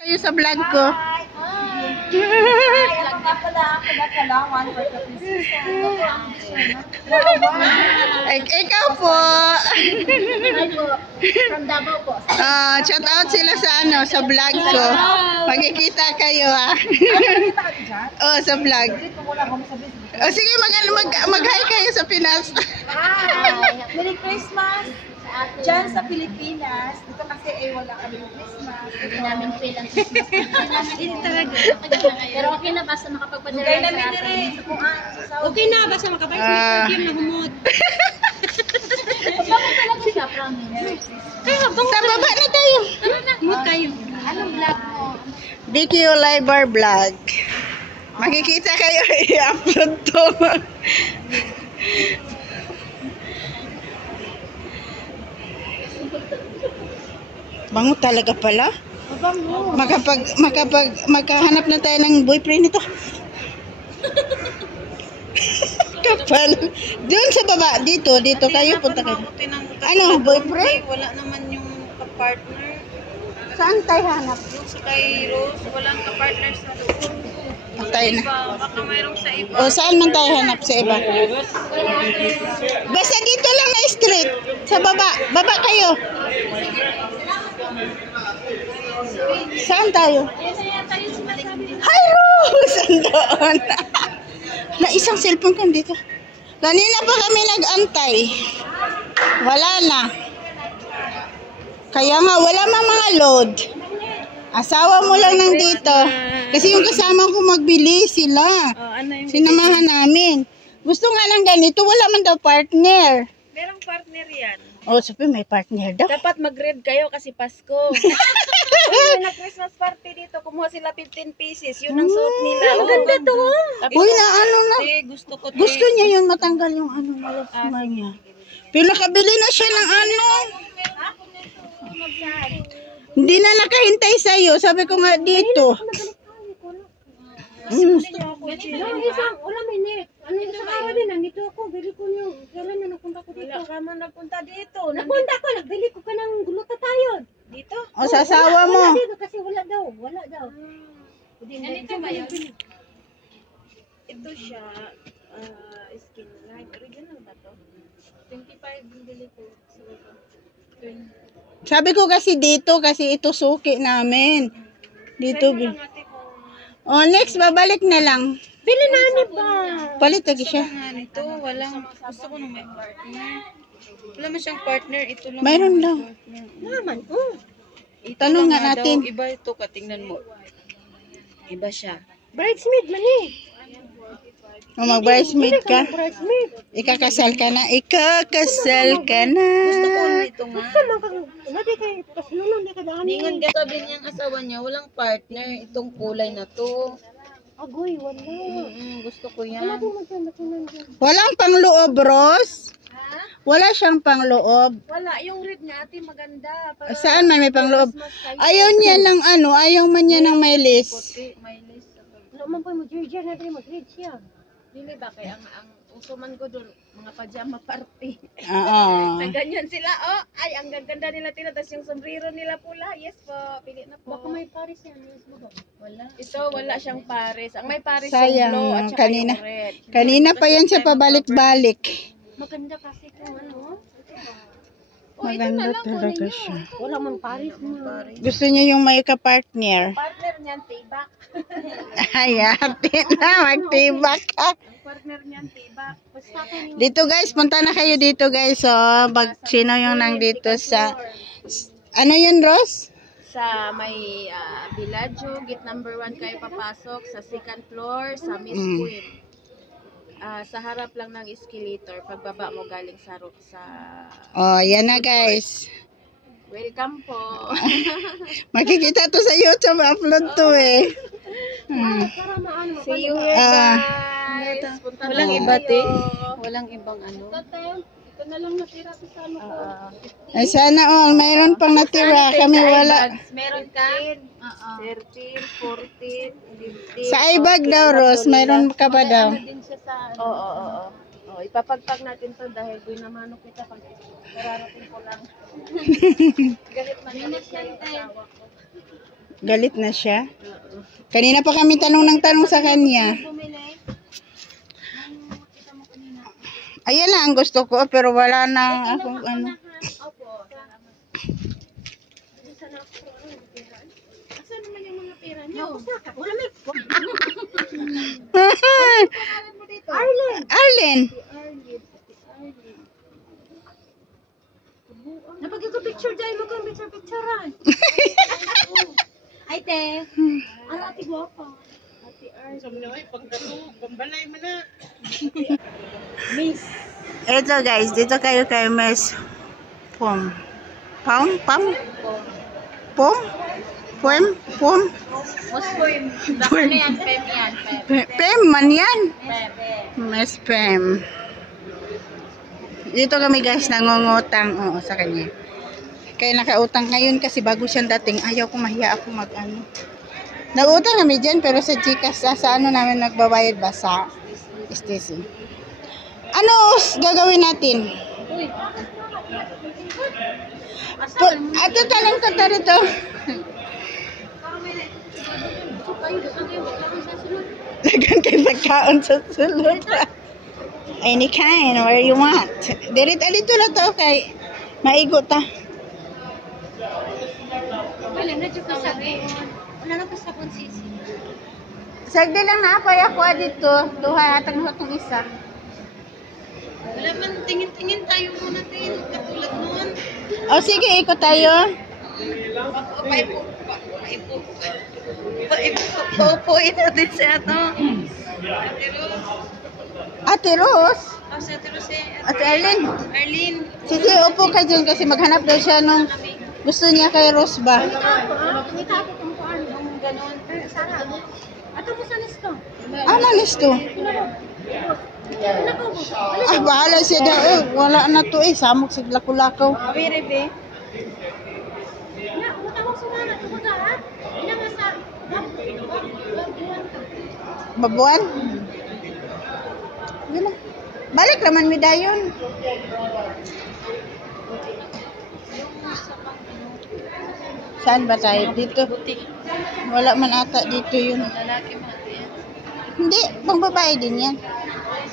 Kayo sa vlog ko. Ikaw po. From Davao po. Shout out sila sa sa vlog ko. Magkikita kayo ha. Sa vlog. Sige, mag-hi kayo sa Pinas. Hi! Merry Christmas! Diyan sa Pilipinas, dito kasi wala kami Christmas. Hindi namin feel ang Christmas. Hindi talaga. Pero okay na basta makapagpadala Okay sa namin atin. din. Okay na basta makapagpadala na humod. Bakit talaga siya, promise? Sa baba na tayo. Tara na. Humod kayo. Anong vlog mo? Vicky Oliver Vlog. Makikita kayo. I-upload to. Bango talaga pala. Makahanap na tayo ng boyfriend nito. Kapal. Doon sa baba, dito kayo punta kayo. Ano, boyfriend? Wala naman yung kapartner. Saan tayo hanap? Yung sa kay Rose, walang kapartner sa loob. Patay na. Baka mayroong sa iba. O saan man tayo hanap sa iba? Basta dito lang na street. Sa baba. Baba kayo. Saan tayo? Hi, Rose! Andoon. Na isang cellphone ko dito. Kanina pa kami nag-antay. Wala na. Kaya nga, wala mang mga load. Asawa mo lang nang dito. Kasi yung kasama ko magbili sila. Sinamahan namin. Gusto nga lang ganito, wala man daw partner. Merong partner yan. Sabi may partner daw. Dapat mag-red kayo kasi Pasko. May na Christmas party dito, kumuha sila 15 pieces. Yun ang suot nila. Ang ganda to. Uy, na ano na. Gusto ko. Gusto niya yun, matanggal yung ano na niya. Pero nakabili na siya ng ano. Hindi na nakahintay sa'yo. Sabi ko nga dito. Wala may net. Ano yung sa araw din, nandito ako. Bili ko niyo. Kailan na napunta ko dito? Wala ka man nagpunta dito. Napunta ko, nagbili ko ka ng guluta tayo. Dito? Sa asawa mo. Wala dito kasi wala daw. Wala daw. Ganito ba yun? Ito siya. Skin line. Original ba to? 25 yung bili ko. Sabi ko kasi dito, kasi ito suki namin. Dito. Next, babalik na lang. Bili na ni ba? Palit lagi siya. Ito, walang. Gusto ko nung may partner. Wala man siyang partner. Ito lang. Mayroon daw. Naman. Tanong nga natin. Iba ito, katingnan mo. Iba siya. Bridesmaid man eh. Mag-bridesmaid ka. Bridesmaid. Ikakasal ka na. Ikakasal ka na. Gusto ko ito nga. Lagi kay pasulong di ka daan. Ningan ka sabi niyang asawa niya, walang partner. Itong kulay na to. Agoy, wala. Gusto ko yan. Walang pangloob, Rose? Wala siyang pangloob. Wala, yung red niya ate maganda. Saan man may pangloob? Ayaw niya ng ano, ayaw man niya ng may lace. Puti, may list. Naman po mo, Georgia, natin mag-read siya. Dili ba kay ang uso man ko doon, mga pajama party. Oo. Na ganyan sila, ay ang gaganda nila tila, tapos yung sombrero nila pula. Yes po, pili na po. Baka may Paris yan. Yes mo ba? Wala. Ito, wala siyang pares. Ang may pares Sayang, yung blue at saka kanina. yung red. Kanina pa yan siya pabalik-balik. Maganda kasi kung ano. Maganda talaga siya. Wala man Paris mo. Gusto niya yung may kapartner. Partner niyan, tibak. Ay, happy na. Magtibak ka. Ang partner niyan, tibak. Basta kayo Dito guys, punta na kayo dito guys. Sino yung nandito sa... Ano yun, Rose? Sa may Villaggio, gate number 1 kayo papasok. Sa second floor, sa Miss Queen. Sa harap lang ng escalator, pagbaba mo galing sa Yan na guys. welcome po. Makikita to sa YouTube, upload to eh. para maano. See you guys. Punta na Walang kayo. iba, te? Walang ibang ano. Ito na lang natira sa ano ko. Ay sana all, mayroon pang natira. Kami wala. Meron ka? 13, 14, 15. Sa ibag daw, Rose, mayroon ka ba daw? Din siya sa Oo. Ipapagpag natin to dahil binamano kita pag kararating ko lang. Galit man yan siya yung asawa ko. Galit na siya. Kanina pa kami tanong ng tanong sa kanya. Ayan na ang gusto ko, pero wala na akong ano. Opo. Asan naman yung mga pera niyo? Wala may... Arlen. Arlen. Napag-picture dahil mo kang picture-picturean. Ay, te. Ano, ate guwapa? Ate Arlen. Sabi na, pagkatulog, pambalay mo na. Miss. Ito guys, dito kayo kay Miss Pom. Pom? Pom? Pom? Pom? Pom? Muslim. Bakit yan? Pem yan. Pem man yan. Pem. Miss Pem. Dito kami guys nangungutang sa kanya. Kaya nakautang ngayon kasi bago siyang dating. Ayaw ko, mahiya ako mag-ano. Nag-utang kami dyan pero sa Gcash sa ano namin nagbabayad ba sa STC. Ano gagawin natin? Ato tanong ka rito. Dagan kay pagkaon sa sulod. Any kind, where you want. Dito na to kay maigo ta. Wala na dyan sabi. Wala na sa konsisi. Sagdi lang na ako dito. Duha atang hatong isa. Wala man, tingin-tingin tayo muna din. Katulad nun. O sige, ikot tayo. Paupuin natin si ato. Ate Rose. Si Ate Rose. Ate Arlene. Arlene. Sige, upo ka dyan kasi maghanap daw siya nung gusto niya kay Rose ba. Kita ko kung paano ang ganon. Sana. Ato po sa listo. Ano listo? Bahala siya daw. Wala na to samok sa lako-lakaw. Awiri, be. Utawag sa mga natumaga, ha? Inanga sa... Babuan? Gila. Balik naman mi dayon. Saan ba tayo? Dito. Wala man ata dito yun. Lalaki mo. Hindi, pang babae din yan.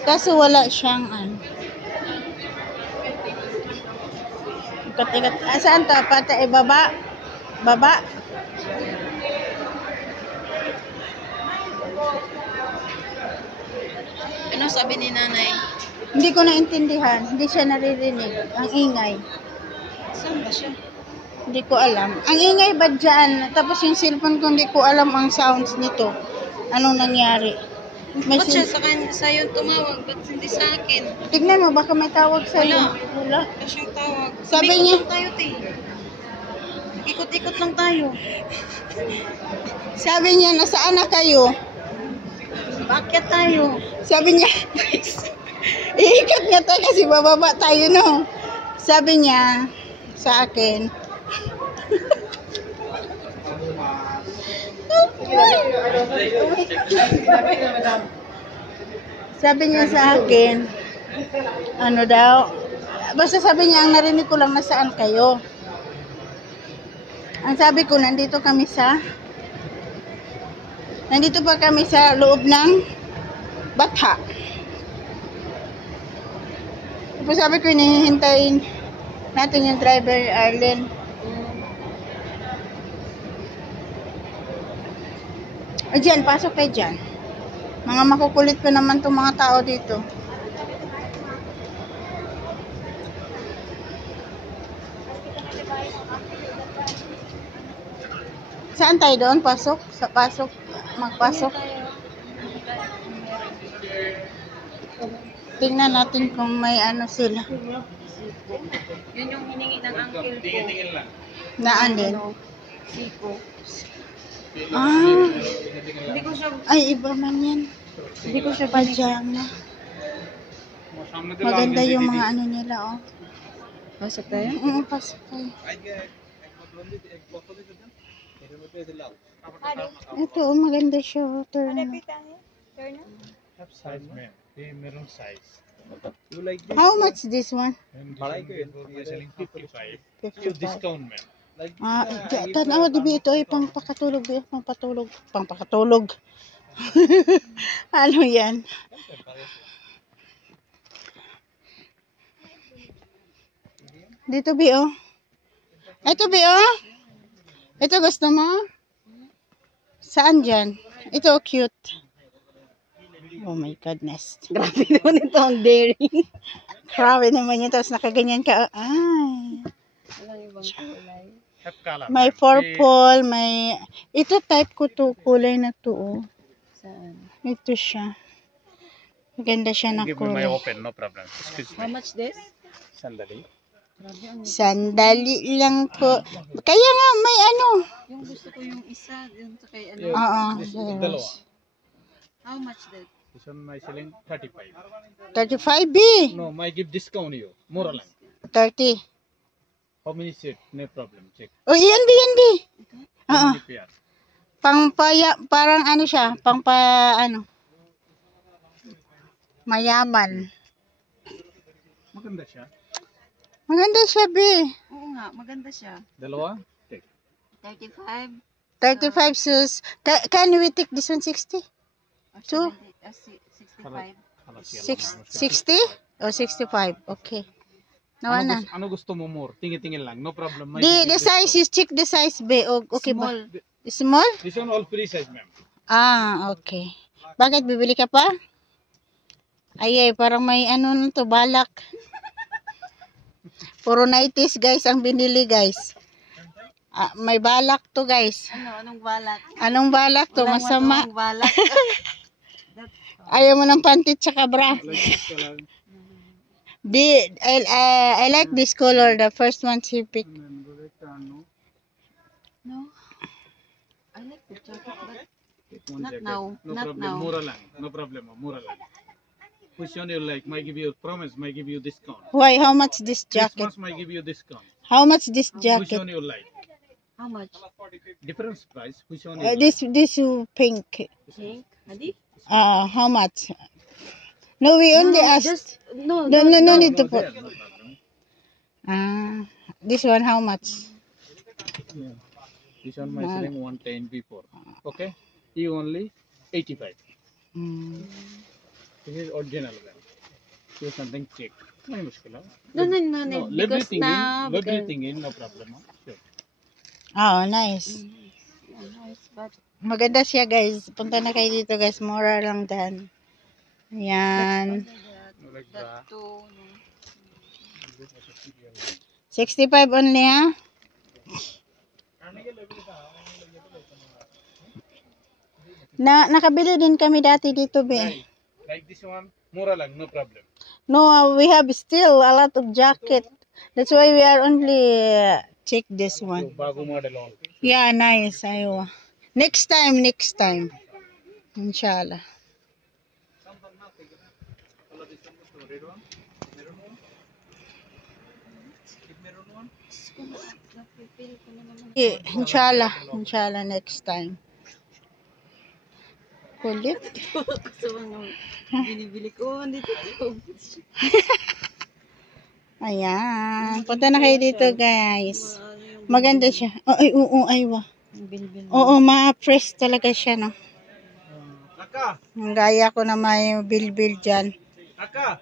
Kaso wala siyang ano. Ikat-ikat. Saan to? Pata baba? Baba? Ano sabi ni nanay? Hindi ko naintindihan. Hindi siya naririnig. Ang ingay. Saan ba siya? Hindi ko alam. Ang ingay ba dyan? Tapos yung cellphone ko, hindi ko alam ang sounds nito. Anong nangyari? May Ba't siya sa'yo tumawag? Ba't hindi sa akin? Tignan mo, baka may tawag sa'yo. Wala. Wala siyang tawag. Sabi Ikot niya- lang tayo, te. Ikot-ikot lang tayo. Sabi niya, nasaan na kayo? Bakit tayo? Sabi niya, iikat niya tayo kasi bababa tayo, no? Sabi niya sa akin, sabi niya sa akin, ano daw, basta sabi niya, ang narinig ko lang nasaan kayo. Ang sabi ko, nandito pa kami sa loob ng Batha. Tapos sabi ko, hinihintayin natin yung driver, Arlen. Ay, dyan, pasok kayo dyan. Mga makukulit pa naman itong mga tao dito. Saan tayo doon? Pasok? Sa pasok? Magpasok? Tingnan natin kung may ano sila. Yun yung hiningi ng uncle ko. Naan din? Siko. Ah, Hindi ko siya... ay iba man yan. Hindi ko siya Pajama. Maganda yung mga ano nila, oh. Pasok tayo? Oo, pasok tayo. Ito, oh, maganda siya. Oh, turn. Size में ये maroon size How much this one? बड़ाई को ये selling 55 55. discount में Like Tanaw, di ba ito ay pangpakatulog, ba? Pangpakatulog. Ano yan? Dito, Bi, oh. Ito, Bi, oh. Ito gusto mo? Saan dyan? Ito, cute. Oh my goodness. Grabe naman ito ang daring. Grabe naman yun. Tapos nakaganyan ka. Ay. have color. May purple, may... Ito type ko to. Kulay na to, oh. Saan? Ito siya. Maganda siya na Give me my kulay. open, no problem. Excuse How me. much this? Sandali. Grabe ang... Sandali lang po. Kaya nga, may ano. Yung gusto ko yung isa, yung sa kay ano. Oo. Dalawa. How much that? This one my selling 35. 35 B. No, my give discount you. Mura lang. 30. How many set? No problem. Check. Oh, yan B, yan B. How Oo. many pair? Parang ano siya, ano. Mayaman. Maganda siya. Maganda siya, B. Oo nga, maganda siya. Dalawa? Take. 35? 35 sus. Can we take this one 60? Or Two? 65? Halos yan. 60? Oh, 65. Okay. Nawa na. Ano gusto mo more? Tingin-tingin lang. No problem. My The give you size is check the size, B. Okay ba? Small. Small? This one all free size, ma'am. Ah, okay. Bakit bibili ka pa? Ay, parang may ano na to, balak. Puro 90s, guys, ang binili, guys. May balak to, guys. Anong balak? Anong balak to? Walang Masama. matawang balak. Ayaw mo ng pantit tsaka bra. I like this color. The first one she picked. No? I like the jacket, but One Not jacket. now. No Not problem. now. Mura lang. No problem. Mura lang. Which one you like? Might give you promise. Might give you discount. Why? How much this This jacket? one might give you discount. How much this Which jacket? one you like? how much? Different price. Which one you like? This pink. Pink? Adi? How much? No, we only asked. Just, no, No need to No, put. there, no problem. This one how much? Yeah. This one my selling 110 before. Okay. You only 85. Mm. This is original one. Do something check. No mushkil. No, No, because everything now, in, everything in, no problem. Sure. Oh, nice. nice, but Maganda siya, guys. Punta na kayo dito, guys. Mura lang dan. Yan. Like that too, no. 65 only, ha? Nakabili din kami dati dito, be. Like this one, mura lang, no problem. No, we have still a lot of jacket. That's why we are only check this So, one. bago model on. Yeah, nice. Ayo. Next time. Inshallah. Inshallah next time. Kulit. So, ano, binibili ko, dito to. Ayan. Punta na kayo dito, guys. Maganda siya. Aywa. Bilbil. Oo, ma-press talaga siya, no? Aka, Ang gaya ko na may bilbil dyan. aka.